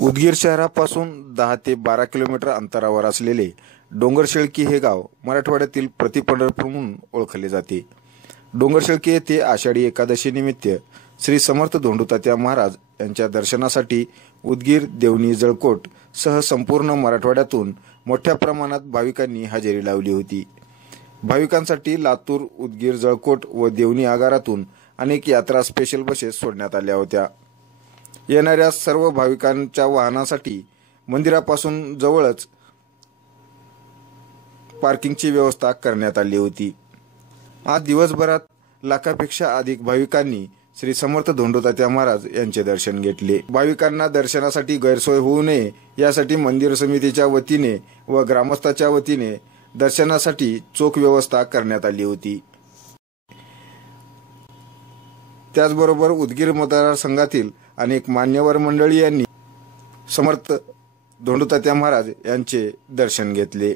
उदगीर शहरापासून दहा ते बारा किलोमीटर अंतरावर असलेले डोंगरशेळकी हे गाव मराठवाड्यातील प्रतिपंढरपूर म्हणून ओळखले जाते. डोंगरशेळकी येथे आषाढी एकादशीनिमित्त श्री समर्थ धोंडुतात्या महाराज यांच्या दर्शनासाठी उदगीर देवणी जळकोट सह संपूर्ण मराठवाड्यातून मोठ्या प्रमाणात भाविकांनी हजेरी लावली होती. भाविकांसाठी लातूर उदगीर जळकोट व देवणी आगारातून अनेक यात्रा स्पेशल बसेस सोडण्यात आल्या होत्या. येणाऱ्या सर्व भाविकांच्या वाहनासाठी मंदिरापासून जवळच पार्किंगची व्यवस्था करण्यात आली होती. आज दिवसभरात लाखापेक्षा अधिक भाविकांनी श्री समर्थ धोंडोतात्या महाराज यांचे दर्शन घेतले. भाविकांना दर्शनासाठी गैरसोय होऊ नये यासाठी मंदिर समितीच्या वतीने व ग्रामस्थाच्या वतीने दर्शनासाठी चोख व्यवस्था करण्यात आली होती. त्याचबरोबर उदगीर मतदारसंघातील अनेक मान्यवर मंडळी यांनी समर्थ धोंडुतात्या महाराज यांचे दर्शन घेतले.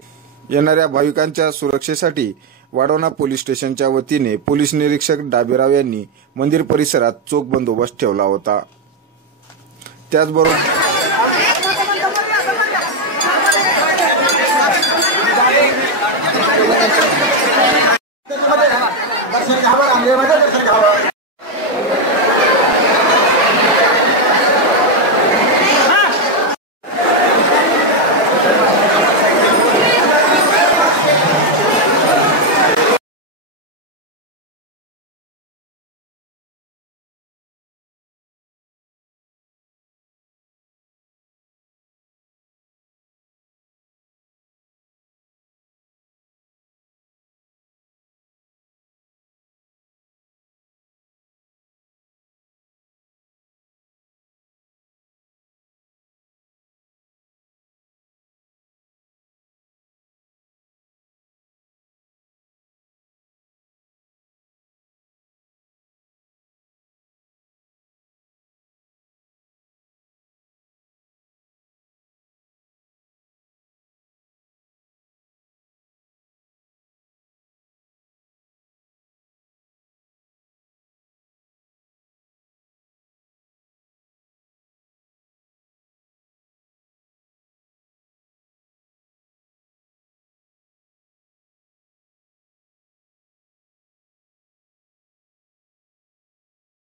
येणाऱ्या भाविकांच्या सुरक्षेसाठी वाडोना पोलीस स्टेशनच्या वतीने पोलीस निरीक्षक डाबेराव यांनी मंदिर परिसरात चोख बंदोबस्त ठेवला होता. त्याचबरोबर